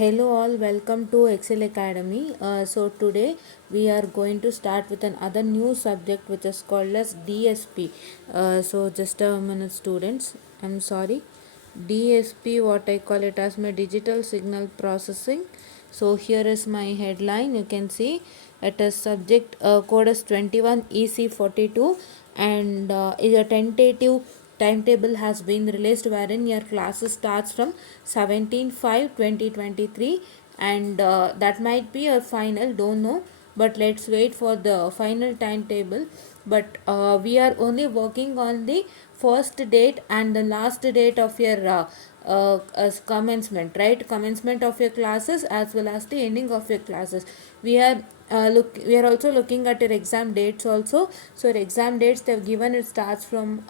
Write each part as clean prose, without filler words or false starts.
Hello all, welcome to Excel Academy. So today we are going to start with another new subject which is called as DSP. So just a minute students, I'm sorry. DSP, what I call it as my digital signal processing. So here is my headline. You can see it is subject code is 21 EC42 and is a tentative timetable has been released wherein your classes starts from 17/5/2023 and that might be a final, don't know, but let's wait for the final timetable. But we are only working on the first date and the last date of your as commencement, right? Commencement of your classes as well as the ending of your classes. We are also looking at your exam dates also. So your exam dates they've given, it starts from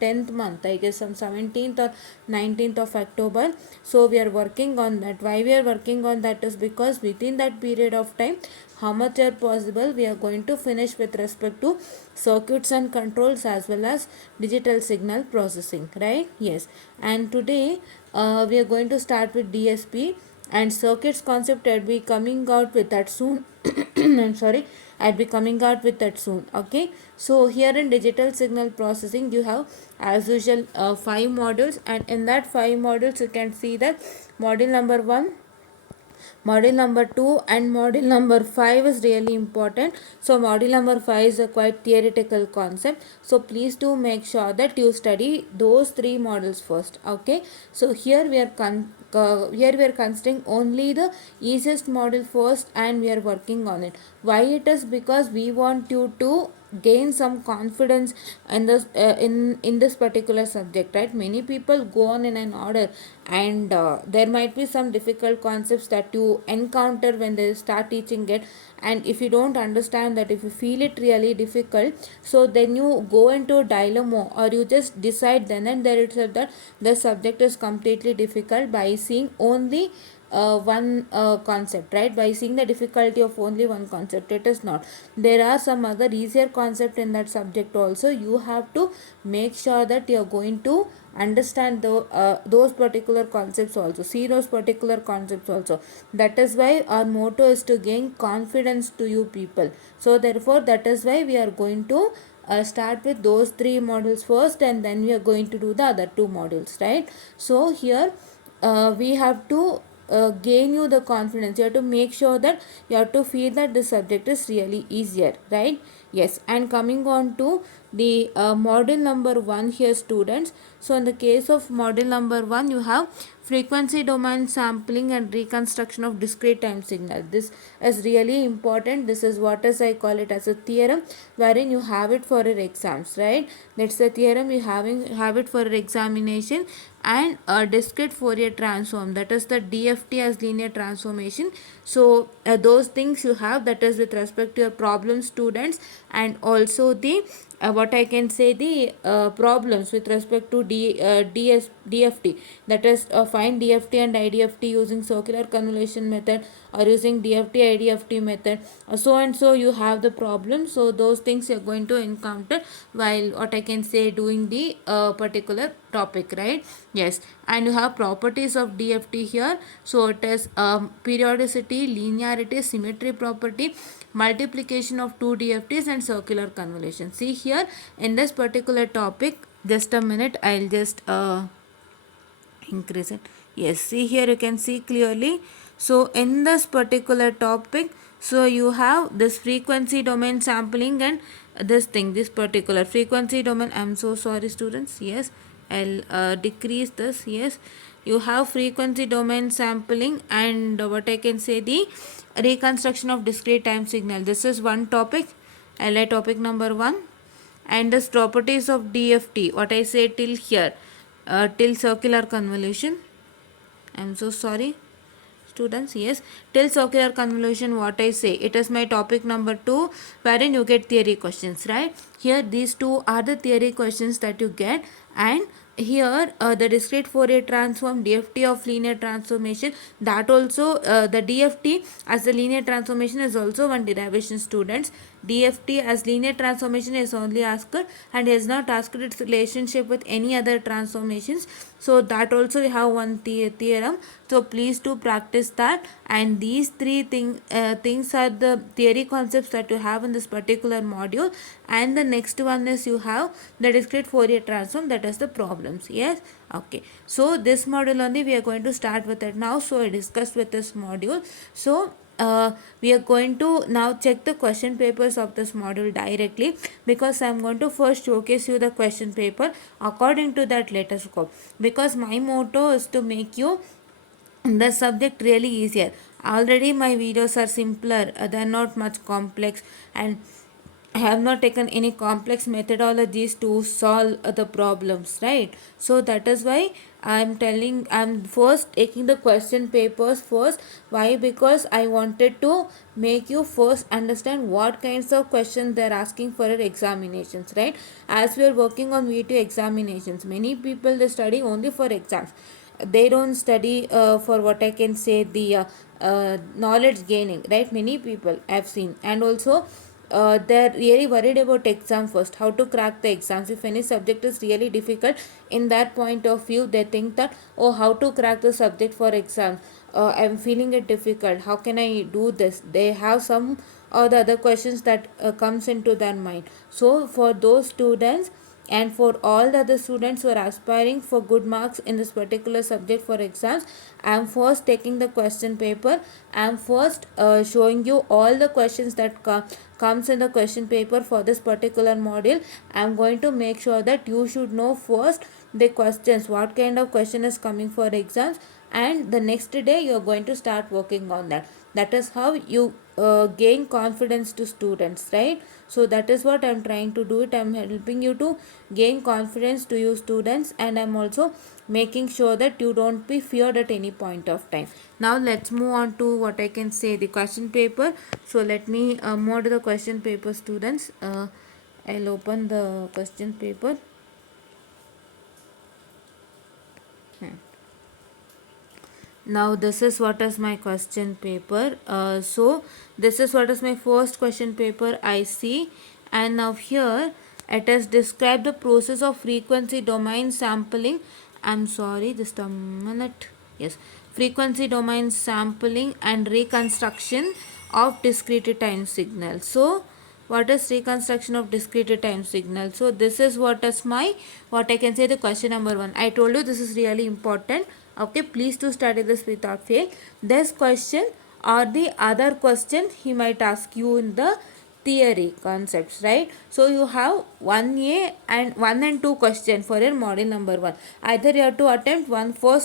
10th month, I guess, from 17th or 19th of October. So we are working on that. Why we are working on that is because within that period of time, how much are possible, we are going to finish with respect to circuits and controls as well as digital signal processing, right? Yes. And today we are going to start with DSP and circuits concept. I'll be coming out with that soon. I'm sorry, I'll be coming out with that soon. Okay, so here in digital signal processing you have as usual 5 modules, and in that 5 modules you can see that module number 1, module number 2 and module number 5 is really important. So module number 5 is a quite theoretical concept, so please do make sure that you study those 3 modules first. Okay, so here we are considering only the easiest module first and we are working on it. Why it is? Because we want you to gain some confidence in this particular subject, right? Many people go on in an order, and there might be some difficult concepts that you encounter when they start teaching it, and if you don't understand that, if you feel it really difficult, so then you go into a dilemma, or you just decide then and there itself that the subject is completely difficult by seeing only one concept, right? By seeing the difficulty of only one concept. It is not, there are some other easier concept in that subject also. You have to make sure that you are going to understand those particular concepts also, see those particular concepts also. That is why our motto is to gain confidence to you people. So therefore that is why we are going to start with those 3 modules first, and then we are going to do the other 2 modules, right? So here we have to gain you the confidence. You have to make sure that you have to feel that the subject is really easier, right? Yes. And coming on to the module number 1 here, students. So in the case of module number 1, you have frequency domain sampling and reconstruction of discrete time signal. This is really important. This is what is I call it as a theorem, wherein you have it for your exams, right? That's the theorem you have it for your examination. And a discrete Fourier transform, that is the DFT as linear transformation. So those things you have, that is with respect to your problem, students, and also the what I can say, the problems with respect to DFT, that is find DFT and IDFT using circular convolution method or using DFT IDFT method, so and so you have the problem. So those things you're going to encounter while what I can say doing the particular topic, right? Yes. And you have properties of DFT here. So it is periodicity, linearity, symmetry property, multiplication of 2 DFTs, and circular convolution. See here in this particular topic, just a minute, I'll just increase it. Yes, see here you can see clearly. So in this particular topic, so you have this frequency domain sampling and this particular frequency domain. I'm so sorry students. Yes, I'll decrease this. Yes, you have frequency domain sampling and what I can say, the reconstruction of discrete time signal. This is one topic. I'll write topic number 1. And this properties of DFT, what I say till here, till circular convolution. I'm so sorry students. Yes, till circular convolution, what I say, it is my topic number 2, wherein you get theory questions, right? Here these two are the theory questions that you get. And here the discrete Fourier transform, DFT of linear transformation, that also the DFT as the linear transformation is also one derivation, students. DFT as linear transformation is only asked, and he has not asked its relationship with any other transformations. So that also we have one theorem. So please do practice that. And these three things are the theory concepts that you have in this particular module. And the next one is you have the discrete Fourier transform, that is the problems. Yes, okay. So this module only we are going to start with it now. So I discussed with this module. So we are going to now check the question papers of this module directly, because I am going to first showcase you the question paper. According to that, let us go, because my motto is to make you the subject really easier. Already my videos are simpler, they are not much complex, and I have not taken any complex methodologies to solve the problems, right? So that is why I'm first taking the question papers first. Why? Because I wanted to make you first understand what kinds of questions they're asking for your examinations, right? As we are working on V2 examinations, many people they study only for exams. They don't study for what I can say the knowledge gaining, right? Many people I've seen, and also they're really worried about exam first, how to crack the exams. If any subject is really difficult, in that point of view they think that, oh, how to crack the subject for exam, I'm feeling it difficult, how can I do this? They have some or the other questions that comes into their mind. So for those students and for all the other students who are aspiring for good marks in this particular subject for exams, I am first taking the question paper. I am first showing you all the questions that comes in the question paper for this particular module. I am going to make sure that you should know first the questions, what kind of question is coming for exams, and the next day you are going to start working on that. That is how you gain confidence to students, right? So that is what I'm trying to do it. I'm helping you to gain confidence to you students, and I'm also making sure that you don't be feared at any point of time. Now let's move on to what I can say the question paper. So let me move to the question paper, students. I'll open the question paper. Now this is what is my question paper. So this is what is my first question paper I see, and now here it has described the process of frequency domain sampling. I'm sorry, just a minute. Yes, frequency domain sampling and reconstruction of discrete time signal. So what is reconstruction of discrete time signal? So this is what I can say the question number 1. I told you this is really important. Okay, please to study this without fail. This question or the other question he might ask you in the theory concepts, right? So you have 1A and 1 and 2 question for your module number 1. Either you have to attempt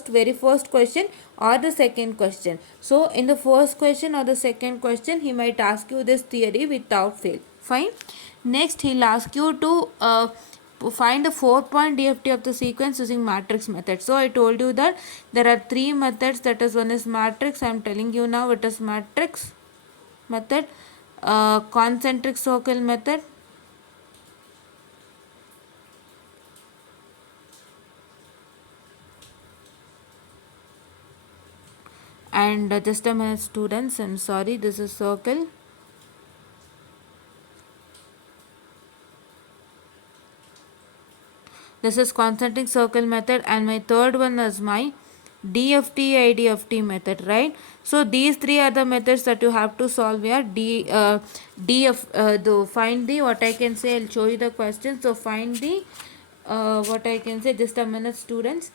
very first question or the second question. So in the first question or the second question he might ask you this theory without fail. Fine. Next he'll ask you to find the 4-point DFT of the sequence using matrix method. So I told you that there are 3 methods, that is, one is matrix. I am telling you now it is matrix method, concentric circle method, and just a minute students, I'm sorry, this is circle. This is concentric circle method, and my third one is my DFT IDFT method, right? So these 3 are the methods that you have to solve here. Find the what I can say. I'll show you the question. So find the what I can say. Just a minute, students.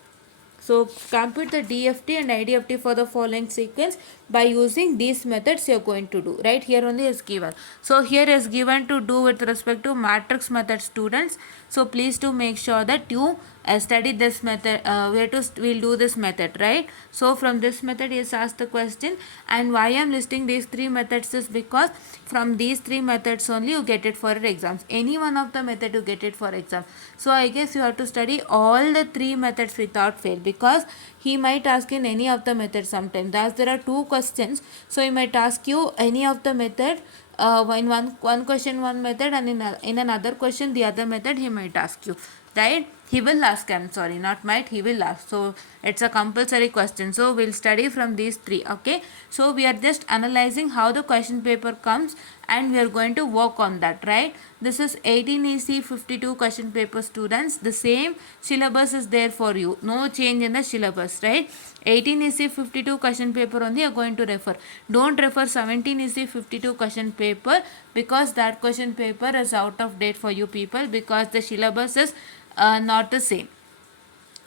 So compute the DFT and IDFT for the following sequence by using these methods you are going to do. Right here only is given. So here is given to do with respect to matrix method, students. So please do make sure that you study this method. We'll do this method, right? So from this method is asked the question, and why I am listing these 3 methods is because from these 3 methods only you get it for exams. Any one of the method you get it for exam. So I guess you have to study all the 3 methods without fail, because he might ask in any of the methods sometimes. As there are 2 questions, so he might ask you any of the method. In one question one method, and in another question the other method he might ask you, right? He will ask, I'm sorry, not might, he will ask. So it's a compulsory question. So we'll study from these three. Okay, so we are just analyzing how the question paper comes, and we are going to work on that, right? This is 18 EC 52 question paper, students. The same syllabus is there for you, no change in the syllabus, right? 18 EC 52 question paper only you are going to refer. Don't refer 17 EC 52 question paper, because that question paper is out of date for you people, because the syllabus is not the same.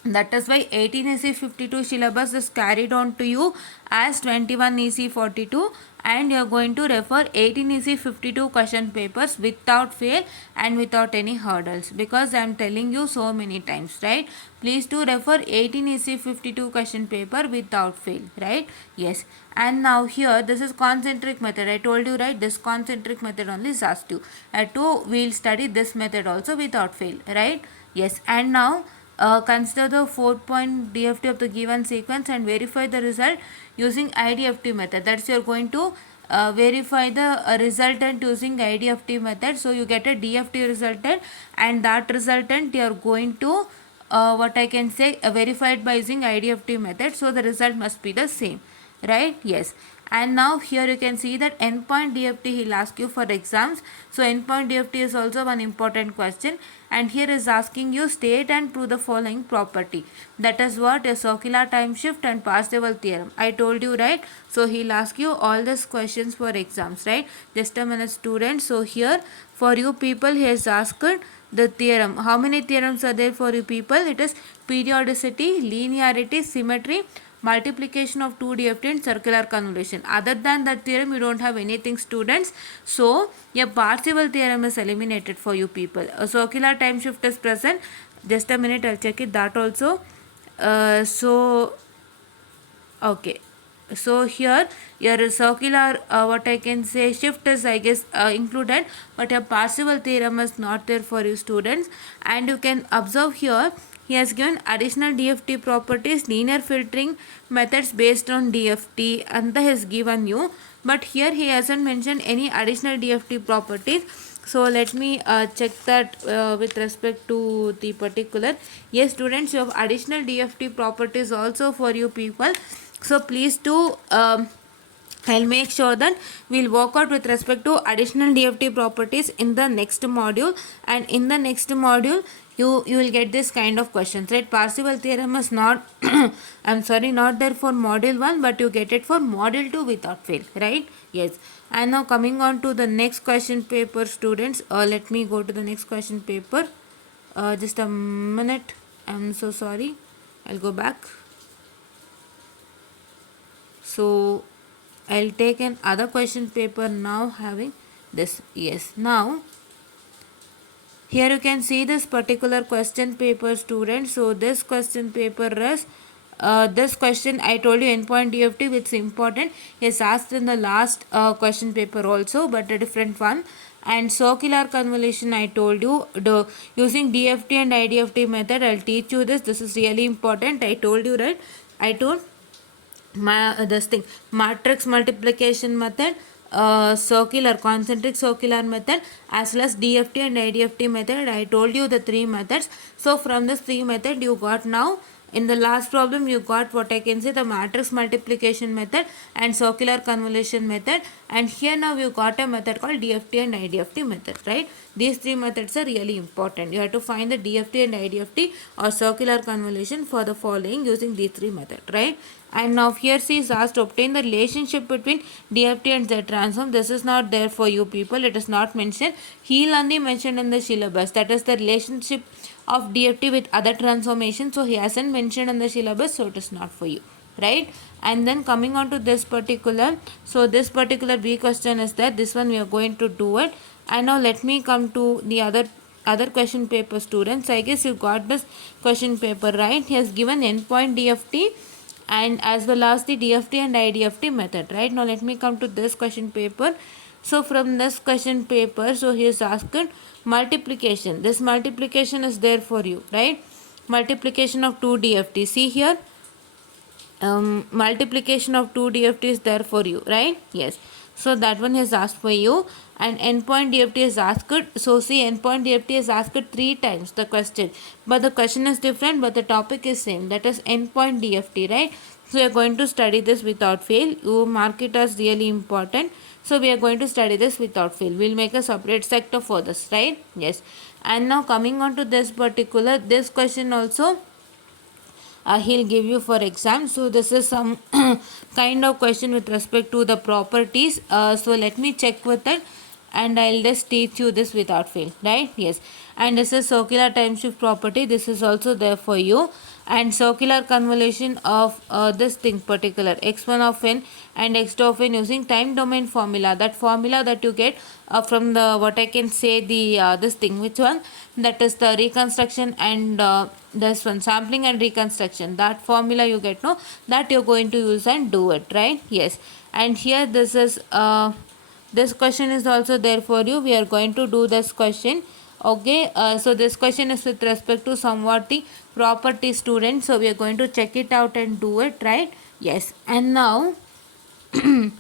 That is why 18 EC 52 syllabus is carried on to you as 21 EC 42, and you are going to refer 18 EC 52 question papers without fail and without any hurdles, because I am telling you so many times, right? Please do refer 18 EC 52 question paper without fail, right? Yes. And now here this is concentric method. I told you, right? This concentric method only is asked you. At 2 we will study this method also without fail, right? Yes. And now consider the 4-point DFT of the given sequence and verify the result using IDFT method. That's you're going to verify the resultant using IDFT method. So you get a DFT resultant, and that resultant you are going to what I can say verified by using IDFT method. So the result must be the same, right? Yes. And now here you can see that endpoint DFT he'll ask you for exams. So endpoint DFT is also one important question, and here is asking you state and prove the following property. That is what? A circular time shift and Parseval theorem. I told you, right? So he'll ask you all these questions for exams, right? Just a minute, students. So here for you people he has asked the theorem. How many theorems are there for you people? It is periodicity, linearity, symmetry, multiplication of 2 DFT and circular convolution. Other than that theorem you don't have anything, students. So a Parseval theorem is eliminated for you people. A circular time shift is present. Just a minute, I'll check it, that also. Okay, so here your circular what I can say shift is I guess included, but a Parseval theorem is not there for you, students. And you can observe here he has given additional DFT properties, linear filtering methods based on DFT, and that has given you, but here he hasn't mentioned any additional DFT properties. So let me check that with respect to the particular. Yes, students, you have additional DFT properties also for you people. So please do I'll make sure that we'll work out with respect to additional DFT properties in the next module, and in the next module you will get this kind of questions, right? Parseval theorem is not I'm sorry, not there for module 1, but you get it for module 2 without fail, right? Yes. And now coming on to the next question paper, students, let me go to the next question paper. Just a minute, I'm so sorry, I'll go back. So I'll take an other question paper now having this. Yes, now here you can see this particular question paper, students. So this question paper is this question I told you endpoint DFT, which is important, is asked in the last question paper also, but a different one. And circular convolution I told you, using DFT and IDFT method, I'll teach you this. This is really important. I told you, right? I told this thing, matrix multiplication method, circular concentric circular method, as well as DFT and IDFT method. I told you the three methods. So from this three method you got, now in the last problem you got what I can say the matrix multiplication method and circular convolution method, and here now you got a method called DFT and IDFT method, right? These three methods are really important. You have to find the DFT and IDFT or circular convolution for the following using these three methods, right? And now here she is asked to obtain the relationship between DFT and Z transform. This is not there for you people. It is not mentioned. He'll only mentioned in the syllabus. That is the relationship of DFT with other transformations. So he hasn't mentioned in the syllabus. So it is not for you, right? And then coming on to this particular. So this particular B question is that this one we are going to do it. And now let me come to the other question paper, students. I guess you got this question paper, right? He has given endpoint DFT and as well as the DFT and IDFT method, right? Now let me come to this question paper. So from this question paper, so he is asked multiplication. This multiplication is there for you, right? Multiplication of 2 DFT. See here, multiplication of 2 DFT is there for you, right? Yes. So that one is asked for you. And endpoint DFT is asked. So see, endpoint DFT is asked 3 times the question, but the question is different, but the topic is same. That is endpoint DFT, right? So we are going to study this without fail. You mark it as really important. So we are going to study this without fail. We'll make a separate sector for this, right? Yes. And now coming on to this particular, this question also he'll give you for exam. So this is some kind of question with respect to the properties. So let me check with it, and I'll just teach you this without fail, right? Yes. And this is circular time shift property. This is also there for you. And circular convolution of this thing particular x1 of n and x2 of n using time domain formula. That formula that you get from the, what I can say, the this thing, which one, that is the reconstruction and this one, sampling and reconstruction. That formula you get, no, that you're going to use and do it, right? Yes. And here this is this question is also there for you. We are going to do this question. Okay, so this question is with respect to somewhat the property, student. So we are going to check it out and do it, right? Yes. And now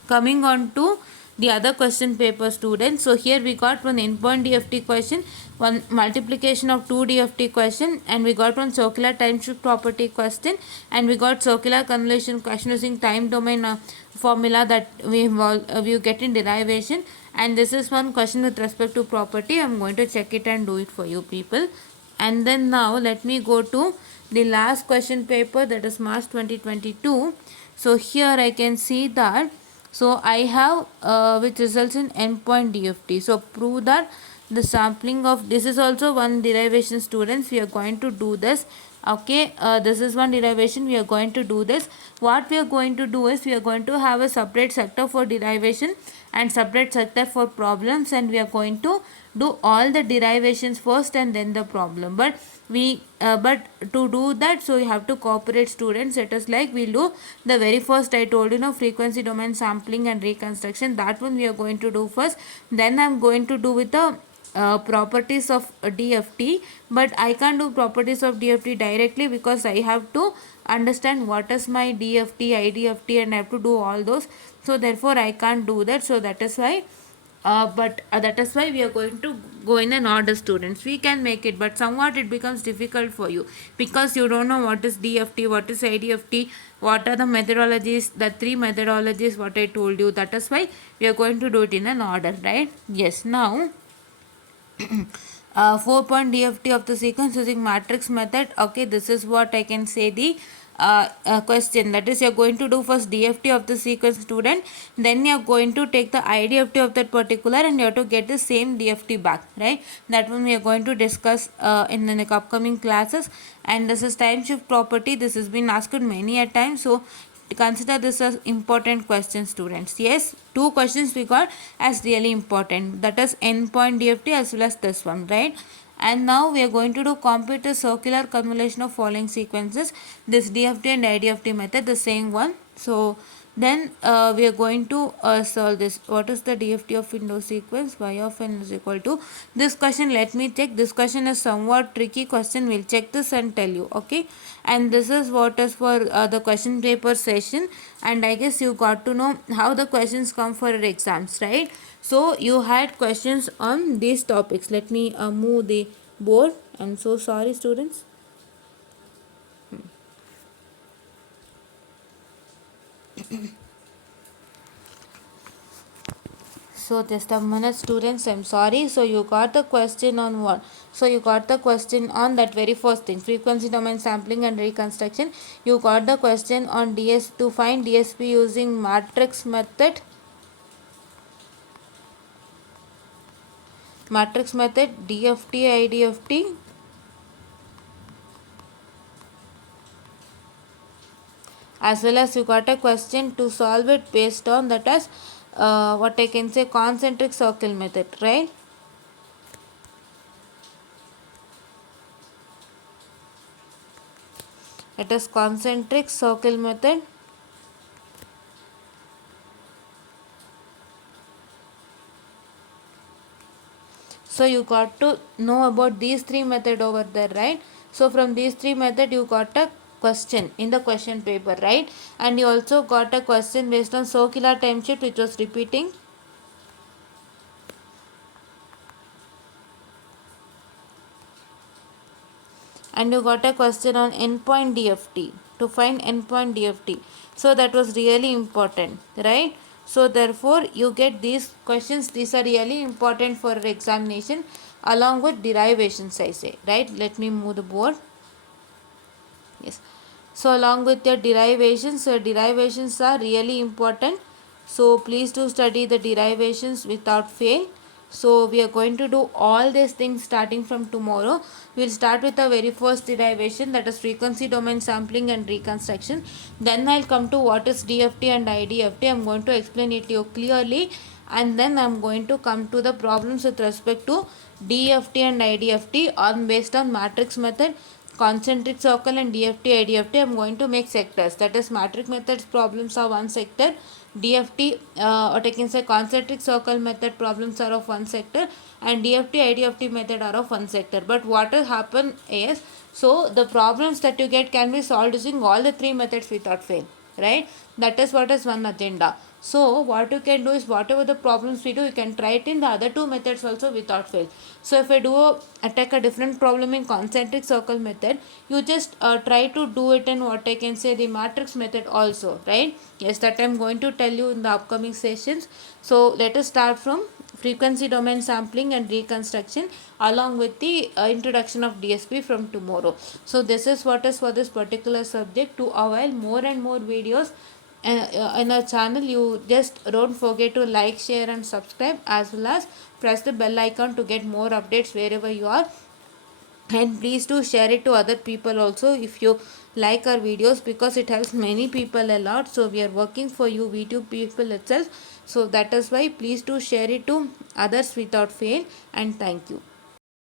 coming on to the other question paper, students. So here we got one endpoint DFT question, one multiplication of 2 DFT question, and we got one circular time shift property question, and we got circular convolution question using time domain formula that we get in derivation. And this is one question with respect to property. I'm going to check it and do it for you people. And then now let me go to the last question paper, that is March 2022. So here I can see that, so I have which results in endpoint DFT. So prove that the sampling of, this is also one derivation, students. We are going to do this. Okay, this is one derivation. We are going to do this. What we are going to do is, we are going to have a separate sector for derivation and separate sector for problems, and we are going to do all the derivations first and then the problem. But but to do that, so you have to cooperate, students. It is like, we'll do the very first, I told you, frequency domain sampling and reconstruction. That one we are going to do first. Then I'm going to do with the properties of DFT, but I can't do properties of DFT directly, because I have to understand what is my DFT, IDFT, and I have to do all those. So therefore I can't do that. So that is why but that is why we are going to go in an order, students. We can make it, but somewhat it becomes difficult for you, because you don't know what is DFT, what is IDFT, what are the methodologies, the 3 methodologies what I told you. That is why we are going to do it in an order, right? Yes. Now 4-point DFT of the sequence using matrix method. Okay, this is what I can say the question. That is, you are going to do first DFT of the sequence, student. Then you are going to take the IDFT of that particular, and you have to get the same DFT back, right? That one we are going to discuss in the upcoming classes. And this is time shift property. This has been asked many a time. So consider this as important question, students. Yes, 2 questions we got as really important, that is endpoint DFT as well as this one, right? And now we are going to do computer circular convolution of following sequences. This DFT and IDFT method, the same one. So then we are going to solve this. What is the DFT of window sequence? Y of n is equal to, this question, let me check. This question is somewhat tricky question. We'll check this and tell you. Okay, and this is what is for the question paper session. And I guess you got to know how the questions come for your exams, right? So you had questions on these topics. Let me move the board. I'm so sorry, students. So just a minute, students. I'm sorry. So you got the question on what? So you got the question on that very first thing, frequency domain sampling and reconstruction. You got the question on DS to find DSP using matrix method. Matrix method, DFT, IDFT. As well as you got a question to solve it based on that as what I can say, concentric circle method, right? It is concentric circle method. So you got to know about these 3 method over there, right? So from these 3 method you got a question in the question paper, right? And you also got a question based on circular time shift, which was repeating. and you got a question on endpoint DFT, to find endpoint DFT. So that was really important, right? So therefore you get these questions. These are really important for examination along with derivations, I say, right? Let me move the board. Yes. So along with your derivations, derivations are really important. So please do study the derivations without fail. So we are going to do all these things starting from tomorrow. We'll start with the very first derivation, that is frequency domain sampling and reconstruction. Then I'll come to what is DFT and IDFT. I'm going to explain it to you clearly, and then I'm going to come to the problems with respect to DFT and IDFT on based on matrix method, concentric circle, and DFT IDFT. I'm going to make sectors, that is matrix methods problems are one sector, DFT or taking say concentric circle method problems are of one sector, and DFT IDFT method are of one sector. But what will happen is, so the problems that you get can be solved using all the three methods without fail, right? That is what is one agenda. So what you can do is, whatever the problems we do, you can try it in the other two methods also without fail. So if I do take a different problem in concentric circle method, you just try to do it in what I can say the matrix method also, right? Yes, that I'm going to tell you in the upcoming sessions. So let us start from frequency domain sampling and reconstruction along with the introduction of DSP from tomorrow. So this is what is for this particular subject. To avail more and more videos in our channel, you just don't forget to like, share and subscribe, as well as press the bell icon to get more updates wherever you are. And please do share it to other people also if you like our videos, because it helps many people a lot. So we are working for you YouTube people itself. So that is why please do share it to others without fail, and thank you.